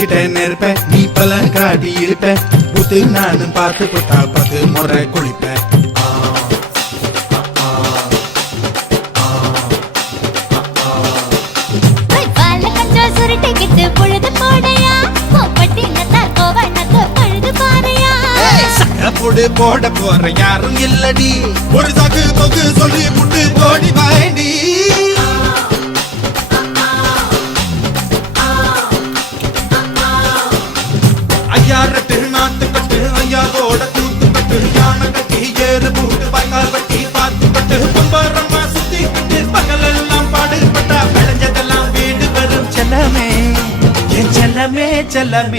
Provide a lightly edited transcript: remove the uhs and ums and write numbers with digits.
கிட்ட நெருப்ப நீ பல காட்டி இருப்ப புத்து நானும் பார்த்து புட்டா 10 முறை குளிப்ப போட போற யாரும் இல்லடி ஒரு சாக்கு தொகு சொல்லி புட்டு ஓடி வாண்டி ஐயார திருநாட்டு கட்டு ஐயாவோட கூத்து கட்டு யானை கட்டி ஏறு பூட்டு பாய்க்கால் வட்டி பார்த்து பட்டு கும்பரமா சுத்தி கட்டு பகலெல்லாம் பாடுபட்டா விளைஞ்சதெல்லாம் வீடு வரும் செல்லமே என் செல்லமே செல்லமே